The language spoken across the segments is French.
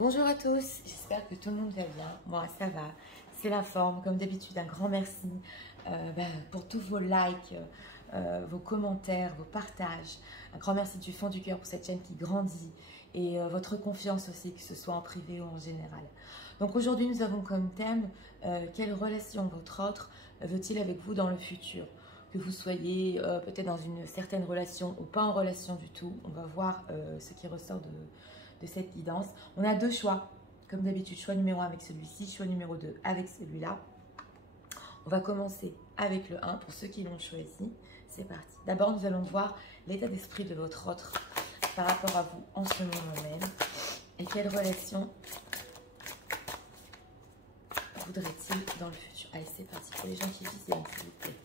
Bonjour à tous, j'espère que tout le monde va bien. Moi, ça va, c'est la forme. Comme d'habitude, un grand merci pour tous vos likes, vos commentaires, vos partages. Un grand merci du fond du cœur pour cette chaîne qui grandit et votre confiance aussi, que ce soit en privé ou en général. Donc aujourd'hui, nous avons comme thème quelle relation votre autre veut-il avec vous dans le futur? Que vous soyez peut-être dans une certaine relation ou pas en relation du tout, on va voir ce qui ressort de cette guidance. On a deux choix, comme d'habitude, choix numéro 1 avec celui-ci, choix numéro 2 avec celui-là. On va commencer avec le 1 pour ceux qui l'ont choisi. C'est parti. D'abord, nous allons voir l'état d'esprit de votre autre par rapport à vous en ce moment même. Et quelle relation voudrait-il dans le futur? Allez, c'est parti. Pour les gens qui visionnent, s'il vous plaît.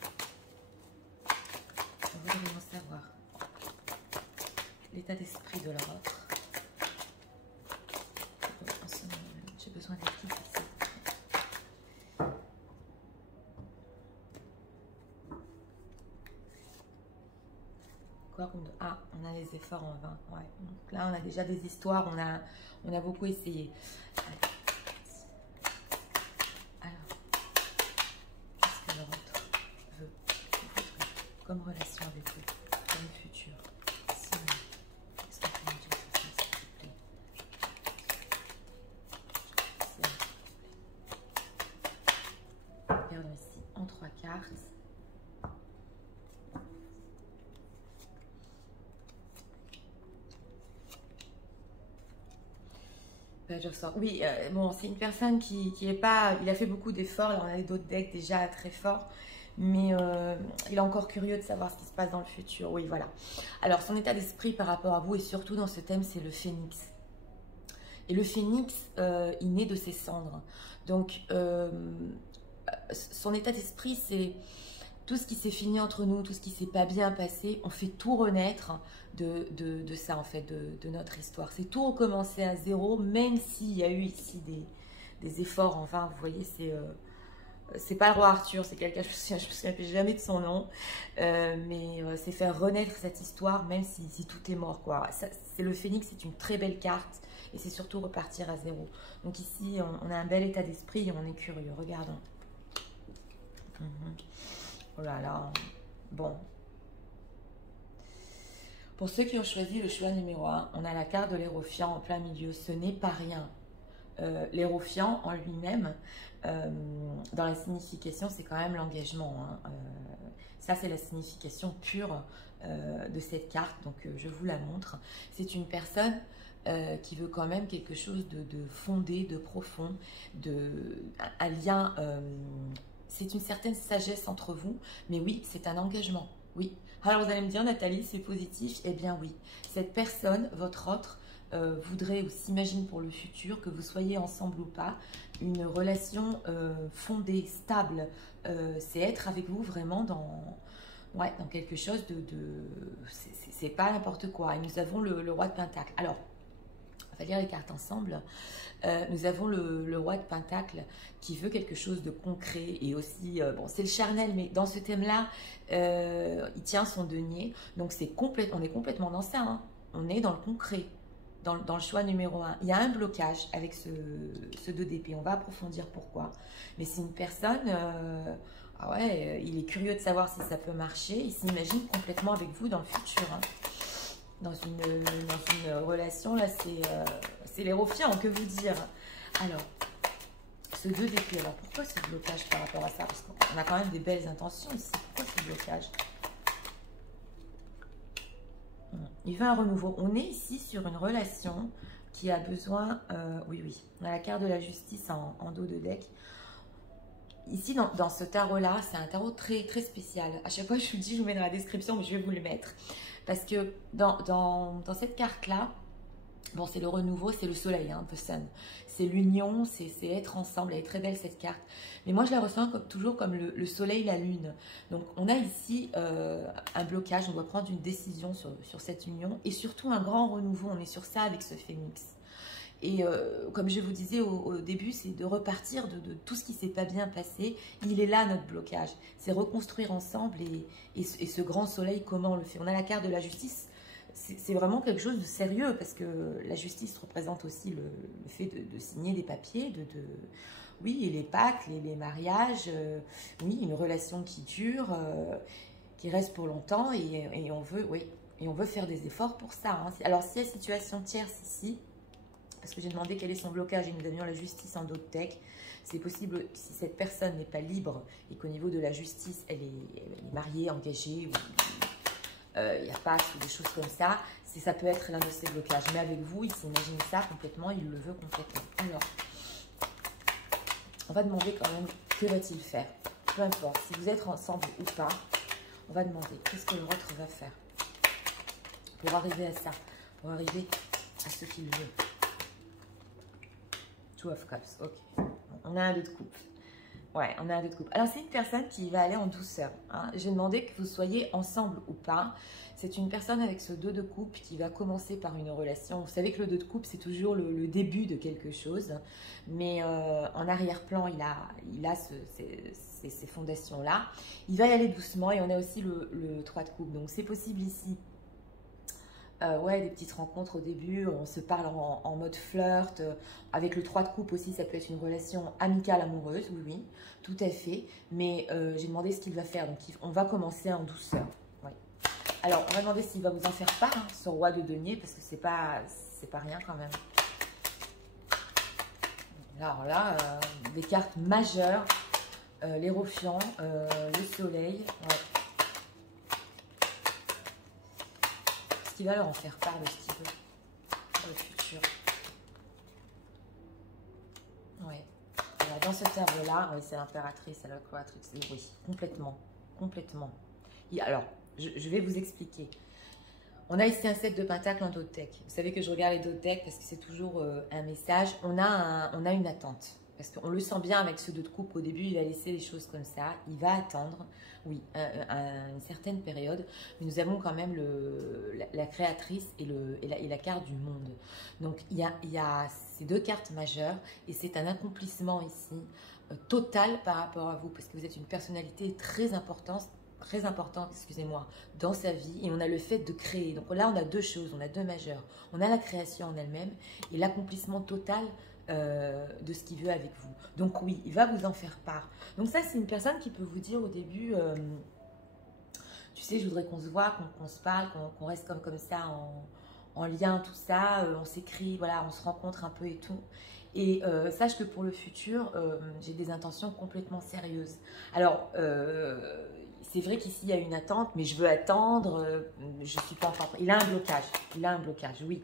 On voudrait en savoir l'état d'esprit de leur autre. J'ai besoin d'être ici. Quoi, on a les efforts en vain. Ouais. Donc là, on a déjà des histoires. On a beaucoup essayé. Alors, qu'est-ce que leur autre veut comme relation avec vous dans le futur? Qu'est-ce qu'on peut nous dire sur ça, s'il vous plaît? Regardons ici en 3 cartes. Je ressens. Oui, bon, c'est une personne qui est pas. Il a fait beaucoup d'efforts. Il en a d'autres decks déjà très forts. Mais il est encore curieux de savoir ce qui se passe dans le futur. Oui, voilà. Alors, son état d'esprit par rapport à vous, et surtout dans ce thème, c'est le phénix. Et le phénix, il naît de ses cendres. Donc, son état d'esprit, c'est tout ce qui s'est fini entre nous, tout ce qui s'est pas bien passé. On fait tout renaître de ça, en fait, de notre histoire. C'est tout recommencer à zéro, même s'il y a eu ici des efforts en vain. Vous voyez, c'est pas le roi Arthur, c'est quelqu'un, je me souviens jamais de son nom, mais c'est faire renaître cette histoire, même si tout est mort, quoi. C'est le phénix, c'est une très belle carte, et c'est surtout repartir à zéro. Donc ici, on a un bel état d'esprit et on est curieux. Regardons. Oh là là, bon. Pour ceux qui ont choisi le choix numéro 1, on a la carte de l'Hérophant en plein milieu. Ce n'est pas rien. L'Hérophant en lui-même, dans la signification, c'est quand même l'engagement. Hein. Ça, c'est la signification pure de cette carte. Donc, je vous la montre. C'est une personne qui veut quand même quelque chose de fondé, de profond, un lien. C'est une certaine sagesse entre vous. Mais oui, c'est un engagement. Oui. Alors, vous allez me dire, Nathalie, c'est positif. Eh bien, oui. Cette personne, votre autre, voudrait ou s'imagine pour le futur, que vous soyez ensemble ou pas, une relation fondée, stable. C'est être avec vous vraiment dans quelque chose c'est pas n'importe quoi. Et nous avons le roi de Pentacle. Alors, on va lire les cartes ensemble. Nous avons le roi de Pentacle qui veut quelque chose de concret et aussi, bon, c'est le charnel, mais dans ce thème-là, il tient son denier. Donc, on est complètement dans ça. Hein. On est dans le concret. Dans le choix numéro 1, il y a un blocage avec ce 2 d'épée. On va approfondir pourquoi. Mais c'est une personne, il est curieux de savoir si ça peut marcher. Il s'imagine complètement avec vous dans le futur. Hein. Dans une relation, là, c'est l'Hérophant, que vous dire. Alors, ce 2 d'épée, alors pourquoi ce blocage par rapport à ça? Parce qu'on a quand même des belles intentions ici. Pourquoi ce blocage? Il veut un renouveau. On est ici sur une relation qui a besoin... oui. On a la carte de la justice en dos de deck. Ici, dans ce tarot-là, c'est un tarot très, très spécial. À chaque fois, je vous dis, je vous mets dans la description, mais je vais vous le mettre. Parce que dans cette carte-là, bon, c'est le renouveau, c'est le soleil, hein, the sun. C'est l'union, c'est être ensemble. Elle est très belle, cette carte. Mais moi, je la ressens toujours comme le soleil, la lune. Donc, on a ici un blocage. On doit prendre une décision sur cette union. Et surtout, un grand renouveau. On est sur ça avec ce phénix. Et comme je vous disais au début, c'est de repartir de tout ce qui ne s'est pas bien passé. Il est là, notre blocage. C'est reconstruire ensemble. Et ce grand soleil, comment on le fait? On a la carte de la justice. c'est vraiment quelque chose de sérieux parce que la justice représente aussi le fait de signer des papiers, oui, et les pactes, les mariages, oui, une relation qui dure, qui reste pour longtemps et on veut, oui, et on veut faire des efforts pour ça. Hein. Alors, s'il y a situation tierce ici, parce que j'ai demandé quel est son blocage et nous avions la justice en d'autres textes, c'est possible si cette personne n'est pas libre et qu'au niveau de la justice, elle est mariée, engagée, il y a pas ou des choses comme ça, ça peut être l'un de ces blocages. Mais avec vous, il s'imagine ça complètement, il le veut complètement. Alors, on va demander quand même, que va-t-il faire? Peu importe, si vous êtes ensemble ou pas, on va demander, qu'est-ce que l'autre va faire pour arriver à ça, pour arriver à ce qu'il veut. Two of Cups, ok. On a un 2 de coupe. Ouais, on a un 2 de coupe. Alors, c'est une personne qui va aller en douceur. Hein. J'ai demandé que vous soyez ensemble ou pas. C'est une personne avec ce 2 de coupe qui va commencer par une relation. Vous savez que le 2 de coupe, c'est toujours le début de quelque chose. Mais en arrière-plan, il a ces fondations-là. Il va y aller doucement et on a aussi le 3 de coupe. Donc, c'est possible ici. Ouais, des petites rencontres au début, on se parle en mode flirt. Avec le 3 de coupe aussi, ça peut être une relation amicale, amoureuse, oui, oui, tout à fait. Mais j'ai demandé ce qu'il va faire, donc on va commencer en douceur. Ouais. Alors, on va demander s'il va vous en faire part, hein, ce roi de denier, parce que c'est pas rien quand même. Alors là, des cartes majeures, l'Hérophant, le soleil, ouais. Qui va leur en faire part de ce qu'il veut pour le futur. Oui. Alors, dans ce tableau-là, oui, c'est l'impératrice, c'est la créatrice. Oui, complètement. Complètement. Et alors, je vais vous expliquer. On a ici un 7 de pentacle en dothèque. Vous savez que je regarde les dothèques parce que c'est toujours un message. On a une attente. Parce qu'on le sent bien avec ce 2 de coupe. Au début, il va laisser les choses comme ça. Il va attendre, oui, une certaine période. Mais nous avons quand même la créatrice et la carte du monde. Donc, il y a ces 2 cartes majeures. Et c'est un accomplissement ici total par rapport à vous. Parce que vous êtes une personnalité très importante, excusez-moi, dans sa vie. Et on a le fait de créer. Donc là, on a 2 choses. On a 2 majeures. On a la création en elle-même et l'accomplissement total de ce qu'il veut avec vous. Donc oui, il va vous en faire part. Donc ça, c'est une personne qui peut vous dire au début, tu sais, je voudrais qu'on se voit, qu'on se parle, qu'on reste comme ça en lien, tout ça, on s'écrit, voilà, on se rencontre un peu et tout. Et sache que pour le futur, j'ai des intentions complètement sérieuses. Alors, c'est vrai qu'ici, il y a une attente, mais je veux attendre, je ne suis pas encore... Il a un blocage, oui.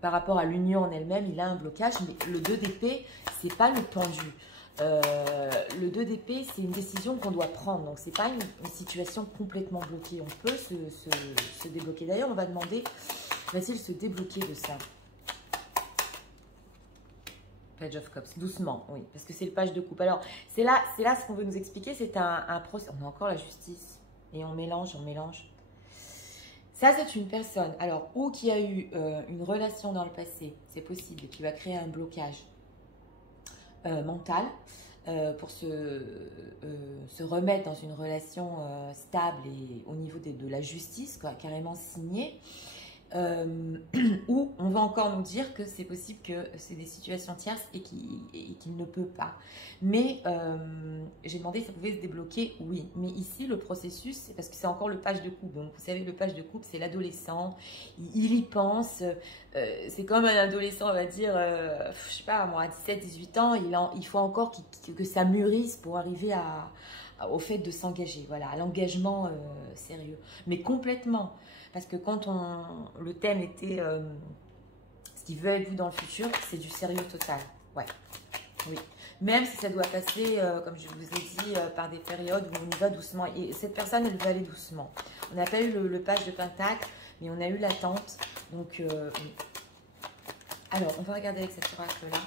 Par rapport à l'union en elle-même, il a un blocage, mais le 2 d'épée, ce n'est pas le pendu. Le 2 d'épée, c'est une décision qu'on doit prendre, donc ce n'est pas une situation complètement bloquée. On peut se débloquer. D'ailleurs, on va demander, va-t-il se débloquer de ça? Page of Cups, doucement, oui, parce que c'est le page de coupe. Alors, c'est là ce qu'on veut nous expliquer, c'est un procès. On a encore la justice, et on mélange. Ça, c'est une personne, alors, ou qui a eu une relation dans le passé, c'est possible, qui va créer un blocage mental pour se remettre dans une relation stable et au niveau de la justice, quoi, carrément signée. Ou on va encore nous dire que c'est possible que c'est des situations tierces et qu'il ne peut pas. Mais j'ai demandé si ça pouvait se débloquer, oui. Mais ici, le processus, c'est parce que c'est encore le page de coupe. Donc, vous savez, le page de coupe, c'est l'adolescent. Il y pense. C'est comme un adolescent, on va dire, je sais pas, moi, à 17-18 ans, il faut encore que ça mûrisse pour arriver au fait de s'engager. Voilà, à l'engagement sérieux. Mais complètement. Parce que quand le thème était ce qu'il veut avec vous dans le futur, c'est du sérieux total. Ouais, oui. Même si ça doit passer, comme je vous ai dit, par des périodes où on y va doucement. Et cette personne, elle va aller doucement. On n'a pas eu le page de pentacle, mais on a eu l'attente. Donc, oui. Alors, on va regarder avec cet oracle-là.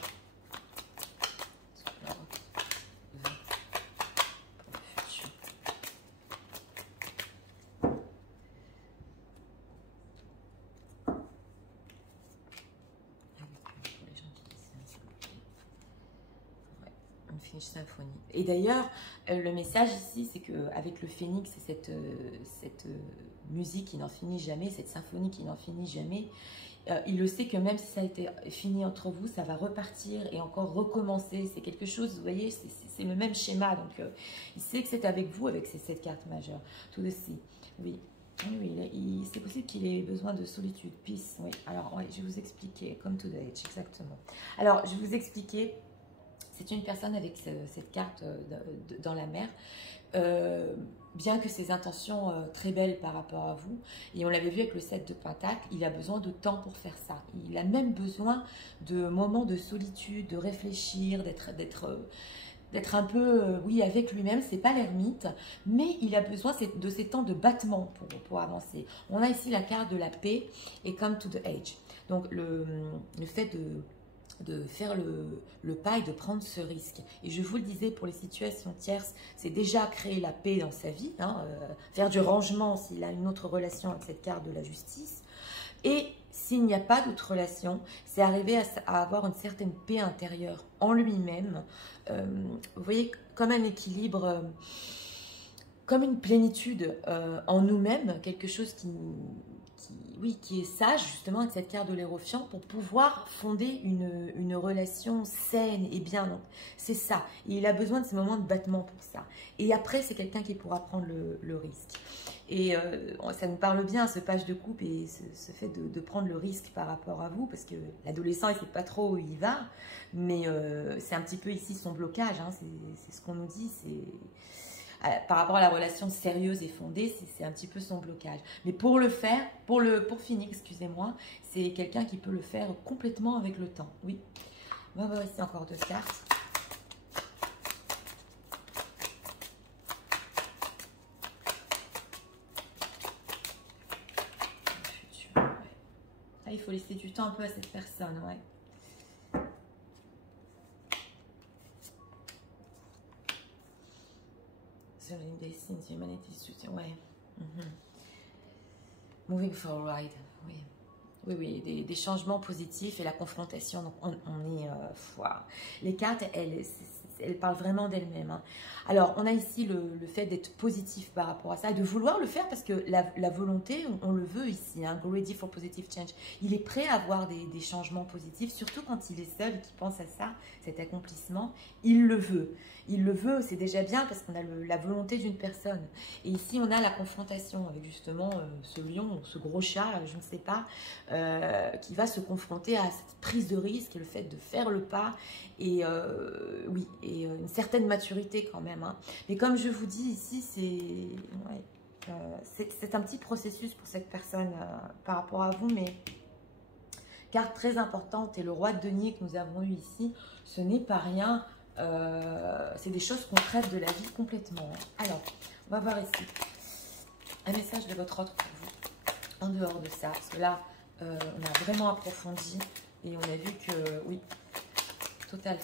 Unfinished Symphony. Et d'ailleurs, le message ici, c'est qu'avec le phénix et cette musique qui n'en finit jamais, cette symphonie qui n'en finit jamais, il le sait que même si ça a été fini entre vous, ça va repartir et encore recommencer. C'est quelque chose, vous voyez, c'est le même schéma. Donc, il sait que c'est avec vous, avec cette carte majeure. Tout de suite, oui. Oui, c'est possible qu'il ait besoin de solitude, peace. Oui, alors, ouais, je vais vous expliquer, comme to the edge, exactement. Alors, je vais vous expliquer, c'est une personne avec cette carte dans la mer. Bien que ses intentions très belles par rapport à vous, et on l'avait vu avec le 7 de Pentacle, il a besoin de temps pour faire ça. Il a même besoin de moments de solitude, de réfléchir, d'être un peu, oui, avec lui-même. C'est pas l'ermite, mais il a besoin de ces temps de battement pour avancer. On a ici la carte de la paix et come to the edge. Donc le fait de faire le pas et de prendre ce risque. Et je vous le disais, pour les situations tierces, c'est déjà créer la paix dans sa vie, hein, faire du rangement s'il a une autre relation avec cette carte de la justice. Et s'il n'y a pas d'autre relation, c'est arriver à avoir une certaine paix intérieure en lui-même. Vous voyez, comme un équilibre, comme une plénitude en nous-mêmes, quelque chose qui est sage, justement, avec cette carte de l'Hérophant, pour pouvoir fonder une relation saine et bien. Donc, c'est ça. Et il a besoin de ces moments de battement pour ça. Et après, c'est quelqu'un qui pourra prendre le risque. Et ça nous parle bien, ce page de coupe et ce fait de prendre le risque par rapport à vous, parce que l'adolescent, il ne sait pas trop où il va, mais c'est un petit peu ici son blocage, hein, c'est ce qu'on nous dit, par rapport à la relation sérieuse et fondée, c'est un petit peu son blocage. Mais pour le faire, pour finir, excusez-moi, c'est quelqu'un qui peut le faire complètement avec le temps. Oui. On va voir ici encore 2 cartes. Là, il faut laisser du temps un peu à cette personne, ouais. Ouais. Moving forward, oui. Oui, des changements positifs et la confrontation. Donc, on est... les cartes, elles parlent vraiment d'elles-mêmes. Hein. Alors, on a ici le fait d'être positif par rapport à ça, et de vouloir le faire parce que la volonté, on le veut ici. Hein, go ready for positive change. Il est prêt à avoir des changements positifs, surtout quand il est seul et qu'il pense à ça, cet accomplissement. Il le veut. Il le veut, c'est déjà bien parce qu'on a la volonté d'une personne. Et ici, on a la confrontation avec justement ce lion, ce gros chat, je ne sais pas, qui va se confronter à cette prise de risque et le fait de faire le pas. Et oui, et une certaine maturité quand même. Hein. Mais comme je vous dis ici, c'est un petit processus pour cette personne par rapport à vous, mais carte très importante et le roi de denier que nous avons eu ici, ce n'est pas rien. C'est des choses concrètes de la vie complètement. Alors, on va voir ici un message de votre autre pour vous, en dehors de ça, parce que là, on a vraiment approfondi et on a vu que, oui, total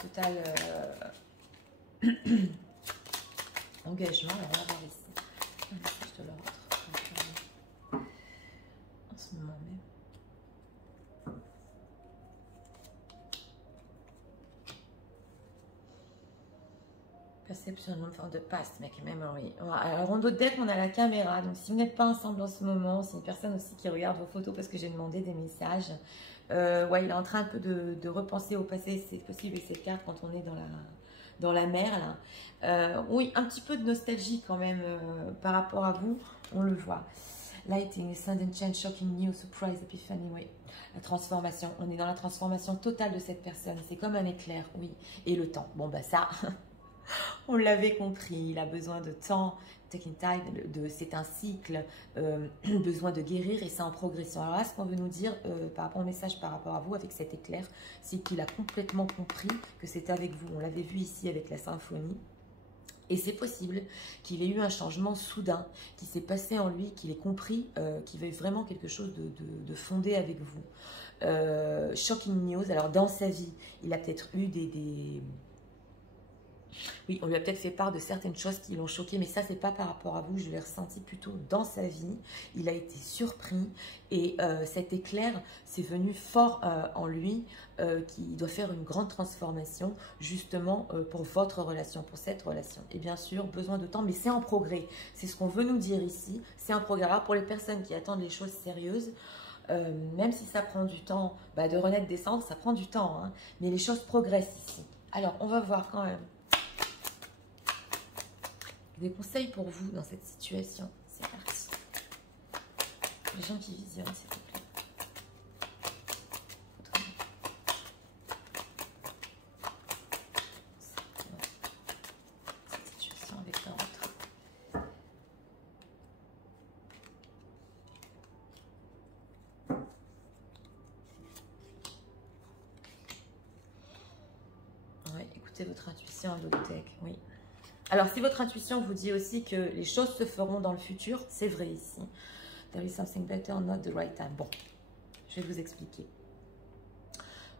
engagement. Alors, on va voir ici un message de l'autre en ce moment même. Perception of the past, make a memory. Alors, en d'autres decks, on a la caméra. Donc, si vous n'êtes pas ensemble en ce moment, c'est une personne aussi qui regarde vos photos parce que j'ai demandé des messages. Ouais, il est en train un peu de repenser au passé. C'est possible avec cette carte quand on est dans la mer. Là. Oui, un petit peu de nostalgie quand même par rapport à vous. On le voit. Lighting, sudden change, shocking news, surprise, epiphany. Oui, la transformation. On est dans la transformation totale de cette personne. C'est comme un éclair, oui. Et le temps. Bon, bah ça... On l'avait compris, il a besoin de temps, taking time, c'est un cycle, besoin de guérir et c'est en progression. Alors là, ce qu'on veut nous dire par rapport au message par rapport à vous avec cet éclair, c'est qu'il a complètement compris que c'est avec vous. On l'avait vu ici avec la symphonie. Et c'est possible qu'il ait eu un changement soudain, qui s'est passé en lui, qu'il ait compris qu'il veut vraiment quelque chose de fondé avec vous. Shocking news, alors dans sa vie, il a peut-être eu Oui, on lui a peut-être fait part de certaines choses qui l'ont choqué, mais ça, c'est pas par rapport à vous. Je l'ai ressenti plutôt dans sa vie. Il a été surpris et cet éclair, c'est venu fort en lui, qui doit faire une grande transformation, justement, pour votre relation, pour cette relation. Et bien sûr, besoin de temps, mais c'est en progrès. C'est ce qu'on veut nous dire ici. C'est un progrès. Alors, pour les personnes qui attendent les choses sérieuses, même si ça prend du temps de renaître des cendres, ça prend du temps, hein, mais les choses progressent ici. Alors, on va voir quand même des conseils pour vous dans cette situation. C'est parti. Les gens qui visionnent, s'il vous plaît. Cette situation avec un autre. Ouais, écoutez votre intuition à votre deck, oui. Alors, si votre intuition vous dit aussi que les choses se feront dans le futur, c'est vrai ici. There is something better, not the right time. Bon, je vais vous expliquer.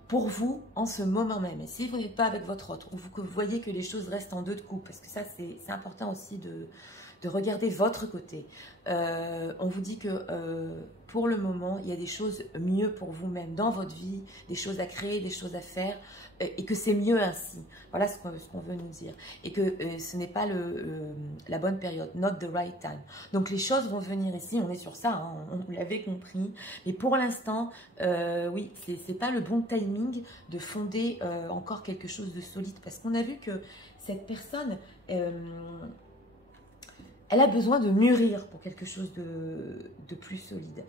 Pour vous, en ce moment même, et si vous n'êtes pas avec votre autre, ou que vous voyez que les choses restent en deux de coupe, parce que ça, c'est important aussi de regarder votre côté. On vous dit que pour le moment, il y a des choses mieux pour vous-même dans votre vie, des choses à créer, des choses à faire, et que c'est mieux ainsi. Voilà ce qu'on veut nous dire. Et que ce n'est pas la bonne période, not the right time. Donc les choses vont venir ici, on est sur ça, hein, on l'avait compris. Mais pour l'instant, oui, c'est pas le bon timing de fonder encore quelque chose de solide. Parce qu'on a vu que cette personne... elle a besoin de mûrir pour quelque chose de plus solide.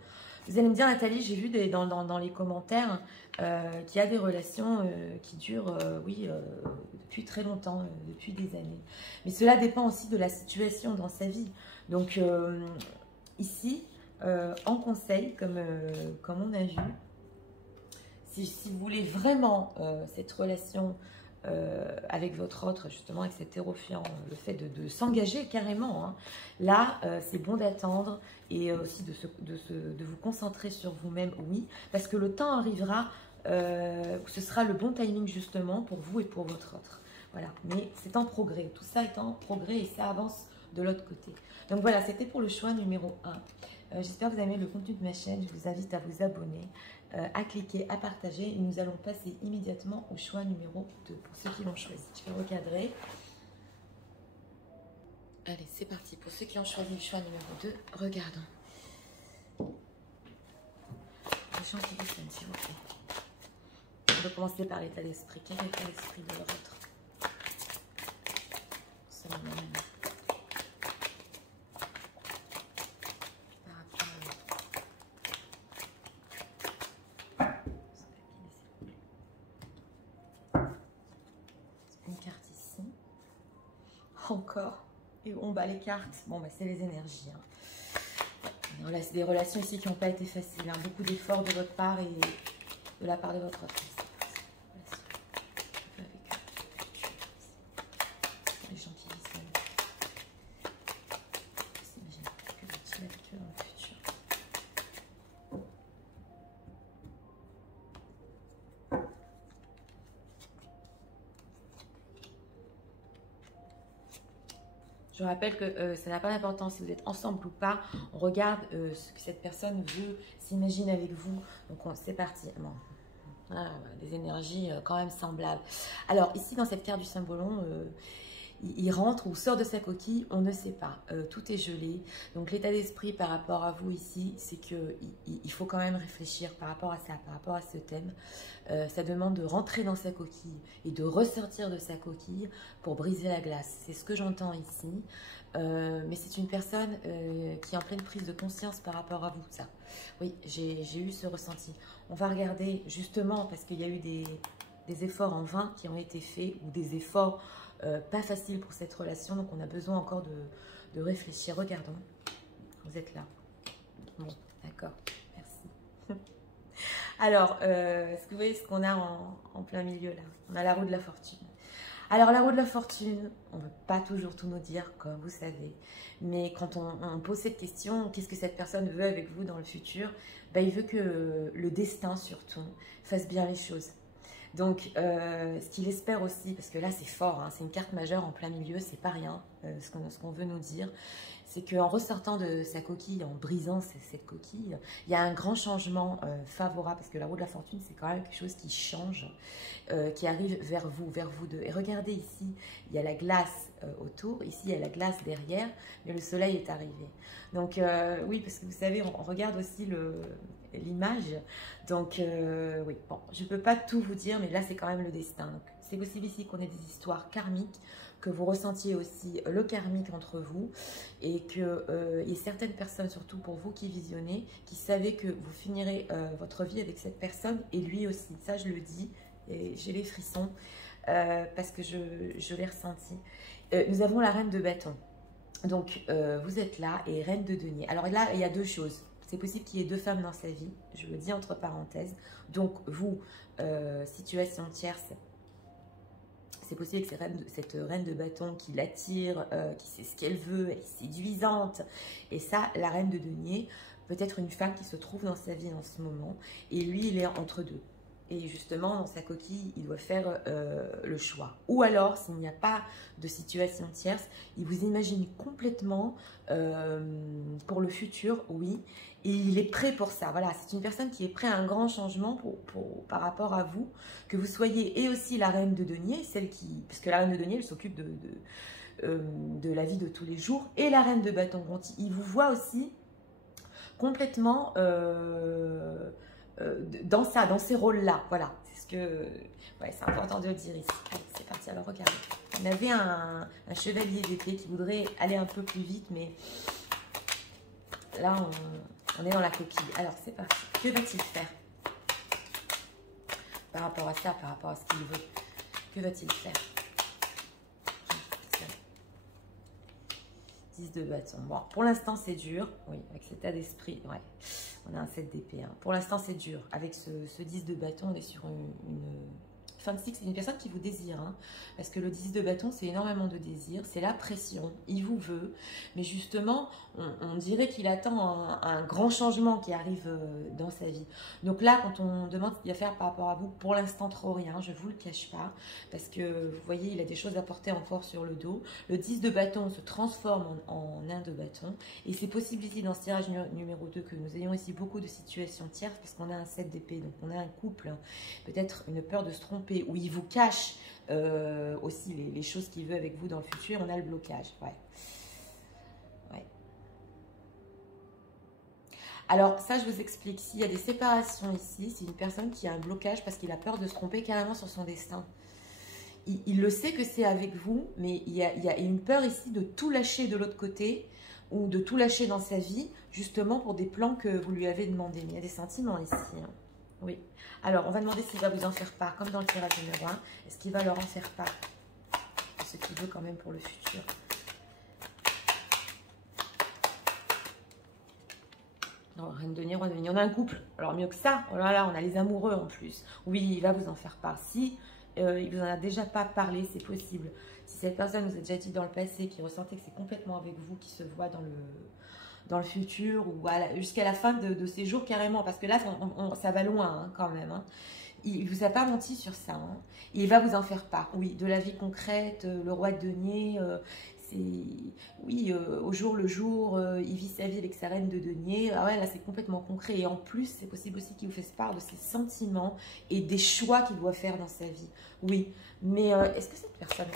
Vous allez me dire, Nathalie, j'ai vu dans les commentaires qu'il y a des relations qui durent, oui, depuis très longtemps, depuis des années. Mais cela dépend aussi de la situation dans sa vie. Donc, ici, en conseil, comme on a vu, si vous voulez vraiment cette relation avec votre autre, justement, avec cet hérophant, le fait de s'engager carrément, hein. Là, c'est bon d'attendre et aussi de vous concentrer sur vous-même, oui, parce que le temps arrivera où ce sera le bon timing, justement, pour vous et pour votre autre. Voilà, mais c'est en progrès, tout ça est en progrès et ça avance de l'autre côté. Donc voilà, c'était pour le choix numéro 1. J'espère que vous avez aimé le contenu de ma chaîne, je vous invite à vous abonner, à cliquer, à partager. Et nous allons passer immédiatement au choix numéro 2 pour ceux qui l'ont choisi. Je vais recadrer. Allez, c'est parti. Pour ceux qui ont choisi le choix numéro 2, regardons. Les gens qui dessinent, s'il vous plaît. On va commencer par l'état d'esprit. Quel est l'état d'esprit de leur autre? C'est le même. Encore. Et on bat les cartes. Bon, bah, c'est les énergies. Hein. Voilà, c'est des relations ici qui n'ont pas été faciles. Hein. Beaucoup d'efforts de votre part et de la part de votre autre. Les gens qui vivent seuls. S'imagine que va-t-il avec eux dans le futur? Je rappelle que ça n'a pas d'importance si vous êtes ensemble ou pas. On regarde ce que cette personne veut, s'imagine avec vous. Donc c'est parti. Bon. Ah, des énergies quand même semblables. Alors ici dans cette carte du symbolon, il rentre ou sort de sa coquille, on ne sait pas. Tout est gelé. Donc l'état d'esprit par rapport à vous ici, c'est qu'il faut quand même réfléchir par rapport à ça, par rapport à ce thème. Ça demande de rentrer dans sa coquille et de ressortir de sa coquille pour briser la glace. C'est ce que j'entends ici. Mais c'est une personne qui est en pleine prise de conscience par rapport à vous, ça. Oui, j'ai eu ce ressenti. On va regarder justement, parce qu'il y a eu des efforts en vain qui ont été faits, ou des efforts pas faciles pour cette relation, donc on a besoin encore de réfléchir. Regardons, vous êtes là. Bon, d'accord, merci. Alors, est-ce que vous voyez ce qu'on a en plein milieu là? On a la roue de la fortune. Alors, la roue de la fortune, on ne veut pas toujours tout nous dire, comme vous savez. Mais quand on pose cette question, qu'est-ce que cette personne veut avec vous dans le futur? Ben, il veut que le destin, surtout, fasse bien les choses. Donc, ce qu'il espère aussi, parce que là c'est fort, hein, c'est une carte majeure en plein milieu, c'est pas rien, ce qu'on veut nous dire, c'est qu'en ressortant de sa coquille, en brisant cette coquille, il y a un grand changement favorable, parce que la roue de la fortune, c'est quand même quelque chose qui change, qui arrive vers vous deux. Et regardez ici, il y a la glace autour, ici il y a la glace derrière, mais le soleil est arrivé. Donc oui, parce que vous savez, on regarde aussi l'image. Donc oui, bon, je ne peux pas tout vous dire, mais là c'est quand même le destin. C'est possible ici qu'on ait des histoires karmiques, que vous ressentiez aussi le karmique entre vous, et qu'il y ait certaines personnes, surtout pour vous qui visionnez, qui savaient que vous finirez votre vie avec cette personne, et lui aussi. Ça je le dis, et j'ai les frissons, parce que je l'ai ressenti. Nous avons la reine de bâton. Donc, vous êtes là, et reine de denier. Alors là, il y a deux choses. C'est possible qu'il y ait deux femmes dans sa vie, je le dis entre parenthèses. Donc, vous, situation tierce, c'est possible que cette reine de bâton qui l'attire, qui sait ce qu'elle veut, elle est séduisante. Et ça, la reine de denier, peut-être une femme qui se trouve dans sa vie en ce moment. Et lui, il est entre deux. Et justement, dans sa coquille, il doit faire le choix. Ou alors, s'il n'y a pas de situation tierce, il vous imagine complètement pour le futur, oui. Et il est prêt pour ça. Voilà, c'est une personne qui est prête à un grand changement par rapport à vous. Que vous soyez et aussi la reine de denier, celle qui... Parce que la reine de denier, elle s'occupe de la vie de tous les jours. Et la reine de bâton, il vous voit aussi complètement... dans ces rôles-là, voilà, c'est ce que, ouais, c'est important de le dire ici. Allez, c'est parti, alors regardez, on avait un chevalier d'épée qui voudrait aller un peu plus vite, mais là, on est dans la coquille. Alors, c'est parti, que va-t-il faire par rapport à ça, par rapport à ce qu'il veut? Que va-t-il faire? 10 de bâton. Bon, pour l'instant, c'est dur. Oui, avec cet état d'esprit, ouais. On a un 7 d'épée. Hein. Pour l'instant, c'est dur. Avec ce 10 de bâton, on est sur une fin de cycle. C'est une personne qui vous désire. Hein, parce que le 10 de bâton, c'est énormément de désir. C'est la pression. Il vous veut. Mais justement, on dirait qu'il attend un grand changement qui arrive dans sa vie. Donc là, quand on demande ce qu'il va faire par rapport à vous, pour l'instant, trop rien. Je ne vous le cache pas. Parce que, vous voyez, il a des choses à porter encore sur le dos. Le 10 de bâton se transforme en nain de bâton. Et c'est possible ici, dans ce tirage numéro 2, que nous ayons ici beaucoup de situations tierces, parce qu'on a un 7 d'épée. Donc, on a un couple, peut-être une peur de se tromper, où il vous cache aussi les choses qu'il veut avec vous dans le futur. On a le blocage, ouais. Alors, ça, je vous explique. S'il y a des séparations ici, c'est une personne qui a un blocage parce qu'il a peur de se tromper carrément sur son destin. Il le sait que c'est avec vous, mais il y a une peur ici de tout lâcher de l'autre côté ou de tout lâcher dans sa vie, justement pour des plans que vous lui avez demandé. Mais il y a des sentiments ici. Hein. Oui. Alors, on va demander s'il va vous en faire part, comme dans le tirage numéro 1. Est-ce qu'il va leur en faire part? Ce qu'il veut quand même pour le futur. Non, reine de denier, roi de denier. On a un couple. Alors, mieux que ça, oh là là, on a les amoureux en plus. Oui, il va vous en faire part. Si il vous en a déjà pas parlé, c'est possible. Si cette personne vous a déjà dit dans le passé, qui ressentait que c'est complètement avec vous, qui se voit dans le futur, ou jusqu'à la fin de ses jours carrément, parce que là, ça va loin hein, quand même. Hein. Il ne vous a pas menti sur ça. Hein. Il va vous en faire part, oui, de la vie concrète, le roi de denier, oui, au jour le jour, il vit sa vie avec sa reine de denier. Ah ouais, là, c'est complètement concret. Et en plus, c'est possible aussi qu'il vous fasse part de ses sentiments et des choix qu'il doit faire dans sa vie. Oui, mais est-ce que cette personne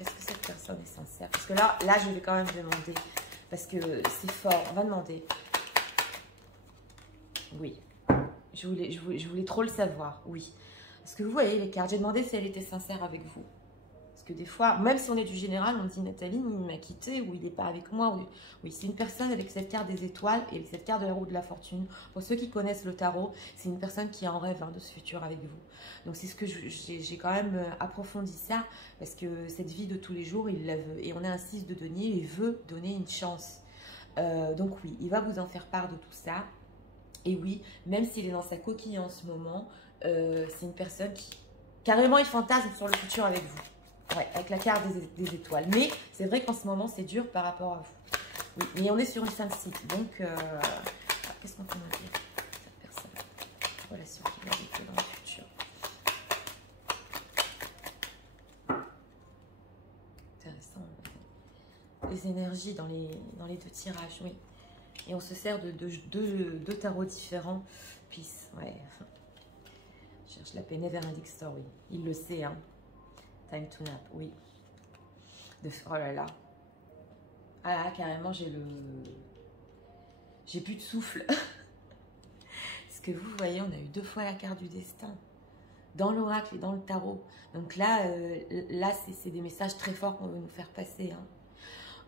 est sincère? Parce que là, je vais quand même demander, parce que c'est fort. On va demander. Oui, je voulais trop le savoir, oui. Parce que vous voyez les cartes, j'ai demandé si elle était sincère avec vous. Parce que des fois, même si on est du général, on dit Nathalie, il m'a quitté ou il n'est pas avec moi. Oui, c'est une personne avec cette carte des étoiles et cette carte de la roue de la fortune. Pour ceux qui connaissent le tarot, c'est une personne qui est en rêve hein, de ce futur avec vous. Donc c'est ce que j'ai quand même approfondi ça, parce que cette vie de tous les jours, il la veut. Et on a un 6 de denier, il veut donner une chance. Donc oui, il va vous en faire part de tout ça. Et oui, même s'il est dans sa coquille en ce moment, c'est une personne qui, carrément, il fantasme sur le futur avec vous. Ouais, avec la carte des étoiles. Mais c'est vrai qu'en ce moment, c'est dur par rapport à vous. Oui, mais on est sur une fin de cycle. Donc, qu'est-ce qu'on peut dire cette personne? Relation qui va avec dans le futur. les énergies dans les deux tirages, oui. Et on se sert de deux tarots différents. Peace, ouais. Je cherche la paix, Neverending Story. Il le sait, hein. Time to nap, oui. Oh là là. Ah là, carrément, j'ai plus de souffle. Parce que vous voyez, on a eu 2 fois la carte du destin. Dans l'oracle et dans le tarot. Donc là, c'est des messages très forts qu'on veut nous faire passer, hein.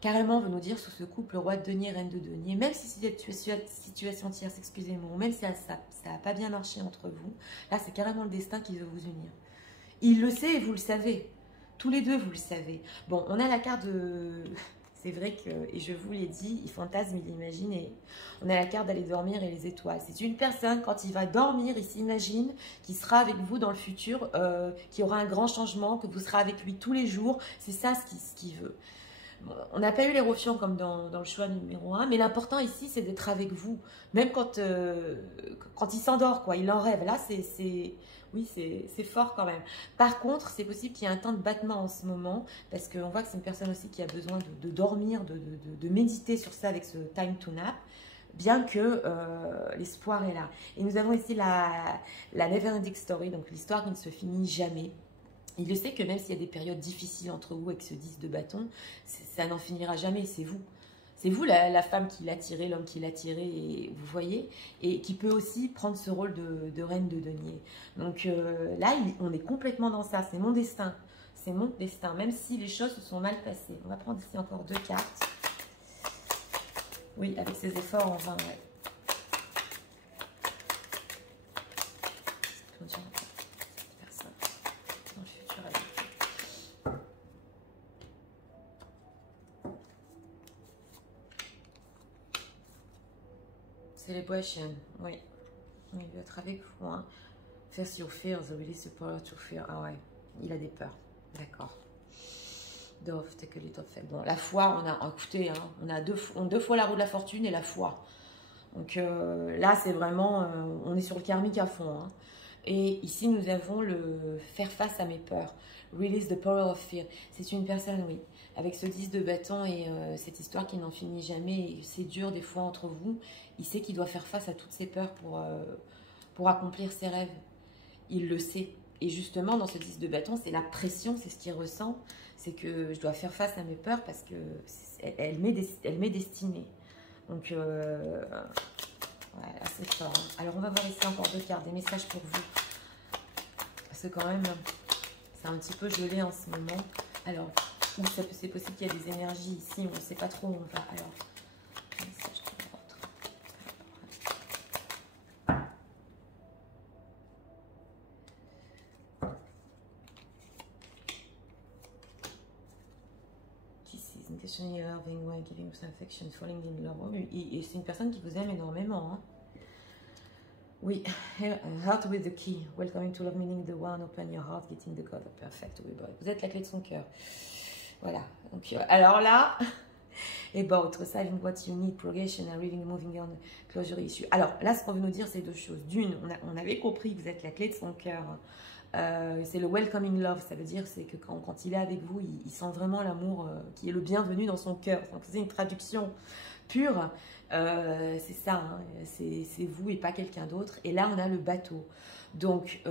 Carrément, on veut nous dire sur ce couple, roi de denier, reine de denier, même si c'est une situation tierce, excusez-moi, même si ça n'a pas bien marché entre vous, là, c'est carrément le destin qui veut vous unir. Il le sait et vous le savez. Tous les deux, vous le savez. Bon, on a la carte de... C'est vrai que, et je vous l'ai dit, il fantasme, il imagine, et on a la carte d'aller dormir et les étoiles. C'est une personne, quand il va dormir, il s'imagine qu'il sera avec vous dans le futur, qu'il y aura un grand changement, que vous serez avec lui tous les jours. C'est ça ce qu'il veut. Bon, on n'a pas eu l'érosion comme dans le choix numéro 1, mais l'important ici, c'est d'être avec vous. Même quand il s'endort, quoi, il en rêve. Là, oui, c'est fort quand même. Par contre, c'est possible qu'il y ait un temps de battement en ce moment, parce qu'on voit que c'est une personne aussi qui a besoin de dormir, de méditer sur ça avec ce time to nap, bien que l'espoir est là. Et nous avons ici la Neverending Story, donc l'histoire qui ne se finit jamais. Il le sait que même s'il y a des périodes difficiles entre vous avec ce 10 de bâton, ça n'en finira jamais, c'est vous. C'est vous la femme qui l'a tiré, l'homme qui l'a tiré, et vous voyez, et qui peut aussi prendre ce rôle de reine de denier. Donc là, on est complètement dans ça, c'est mon destin. C'est mon destin, même si les choses se sont mal passées. On va prendre ici encore 2 cartes. Oui, avec ces efforts en vain, ouais. Celebration, oui. Il doit être avec vous. Hein. Face your fears, release the power to fear. Ah ouais, il a des peurs. D'accord. Dove, take a little faith. Bon, la foi, écoutez, hein, on a deux fois la roue de la fortune et la foi. Donc là, c'est vraiment, on est sur le karmique à fond. Hein. Et ici, nous avons le faire face à mes peurs. Release the power of fear. C'est une personne, oui, avec ce 10 de bâton et cette histoire qui n'en finit jamais. C'est dur des fois entre vous. Il sait qu'il doit faire face à toutes ses peurs pour accomplir ses rêves. Il le sait. Et justement, dans ce 10 de bâton, c'est la pression, c'est ce qu'il ressent. C'est que je dois faire face à mes peurs parce que elle m'est destinée. Donc, voilà, c'est fort. Hein. Alors, on va voir ici encore 2 cartes, des messages pour vous. Parce que quand même, c'est un petit peu gelé en ce moment. Alors, c'est possible qu'il y ait des énergies ici, on ne sait pas trop où on va. Alors, message pour l'autre. Intentionally loving, giving you some affection, falling in love. Et c'est une personne qui vous aime énormément. Hein. Oui, heart with the key. Welcoming to love, meaning the one. Open your heart, getting the code. Perfect. Oui, vous êtes la clé de son cœur. Voilà. Donc, alors là, about receiving what you need, progression, and reading, moving on, closure issue. Alors là, ce qu'on veut nous dire, c'est 2 choses. D'une, on avait compris que vous êtes la clé de son cœur. C'est le welcoming love, ça veut dire c'est que quand il est avec vous, il sent vraiment l'amour qui est le bienvenu dans son cœur. Donc c'est une traduction pure, c'est ça, hein, c'est vous et pas quelqu'un d'autre. Et là on a le bateau, donc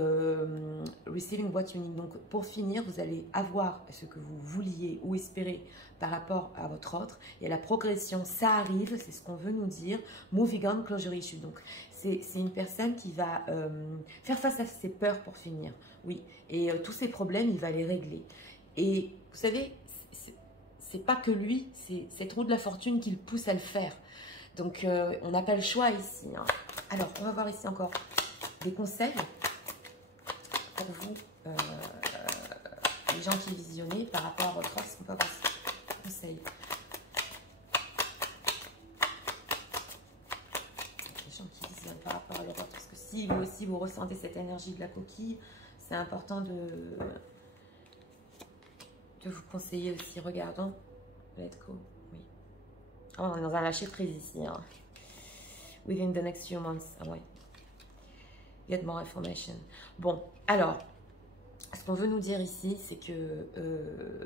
receiving what you need. Donc pour finir, vous allez avoir ce que vous vouliez ou espérez par rapport à votre autre, et la progression, ça arrive, c'est ce qu'on veut nous dire. Moving on, closure issue. Donc c'est une personne qui va faire face à ses peurs pour finir, oui, et tous ses problèmes, il va les régler. Et vous savez, c'est pas que lui, c'est cette roue de la fortune qui le pousse à le faire. Donc on n'a pas le choix ici. Hein. Alors, on va voir ici encore des conseils pour vous, les gens qui visionnez par rapport à votre offre. Ce qu'on peut avoir des conseils. Par rapport à leur autre, parce que si vous aussi vous ressentez cette énergie de la coquille, c'est important de vous conseiller aussi. Regardons, let go, oui. Oh, on est dans un lâcher prise ici. Hein. Within the next few months, ah ouais. Get more information. Bon, alors, Ce qu'on veut nous dire ici, c'est que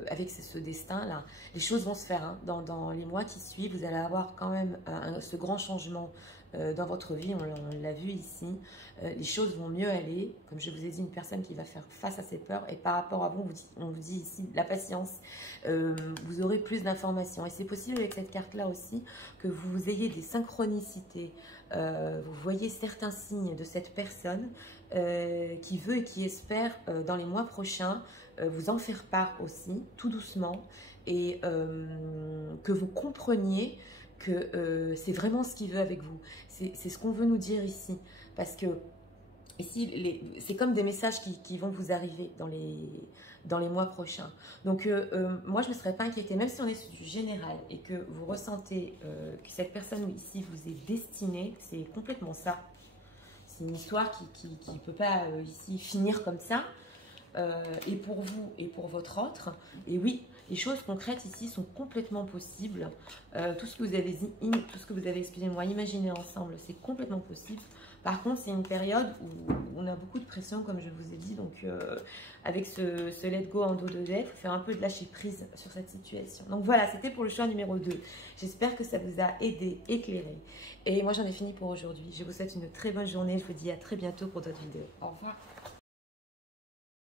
avec ce destin-là, les choses vont se faire. Hein. Dans les mois qui suivent, vous allez avoir quand même ce grand changement dans votre vie. On l'a vu ici. Les choses vont mieux aller. Comme je vous ai dit, une personne qui va faire face à ses peurs. Et par rapport à vous, on vous dit ici la patience. Vous aurez plus d'informations. Et c'est possible avec cette carte-là aussi que vous ayez des synchronicités. Vous voyez certains signes de cette personne qui veut et qui espère dans les mois prochains vous en faire part aussi, tout doucement, et que vous compreniez que c'est vraiment ce qu'il veut avec vous. C'est ce qu'on veut nous dire ici, parce que ici, c'est comme des messages qui vont vous arriver dans les mois prochains. Donc, moi, je ne me serais pas inquiétée, même si on est sur du général et que vous ressentez que cette personne ici vous est destinée, c'est complètement ça. C'est une histoire qui ne peut pas ici finir comme ça, et pour vous et pour votre autre. Et oui, les choses concrètes ici sont complètement possibles. Tout ce que vous avez, excusez-moi, imaginé ensemble, c'est complètement possible. Par contre, c'est une période où on a beaucoup de pression, comme je vous ai dit. Donc, avec ce let go en dos de lait, il faut faire un peu de lâcher prise sur cette situation. Donc voilà, c'était pour le choix numéro 2. J'espère que ça vous a aidé, éclairé. Et moi, j'en ai fini pour aujourd'hui. Je vous souhaite une très bonne journée. Je vous dis à très bientôt pour d'autres vidéos. Au revoir.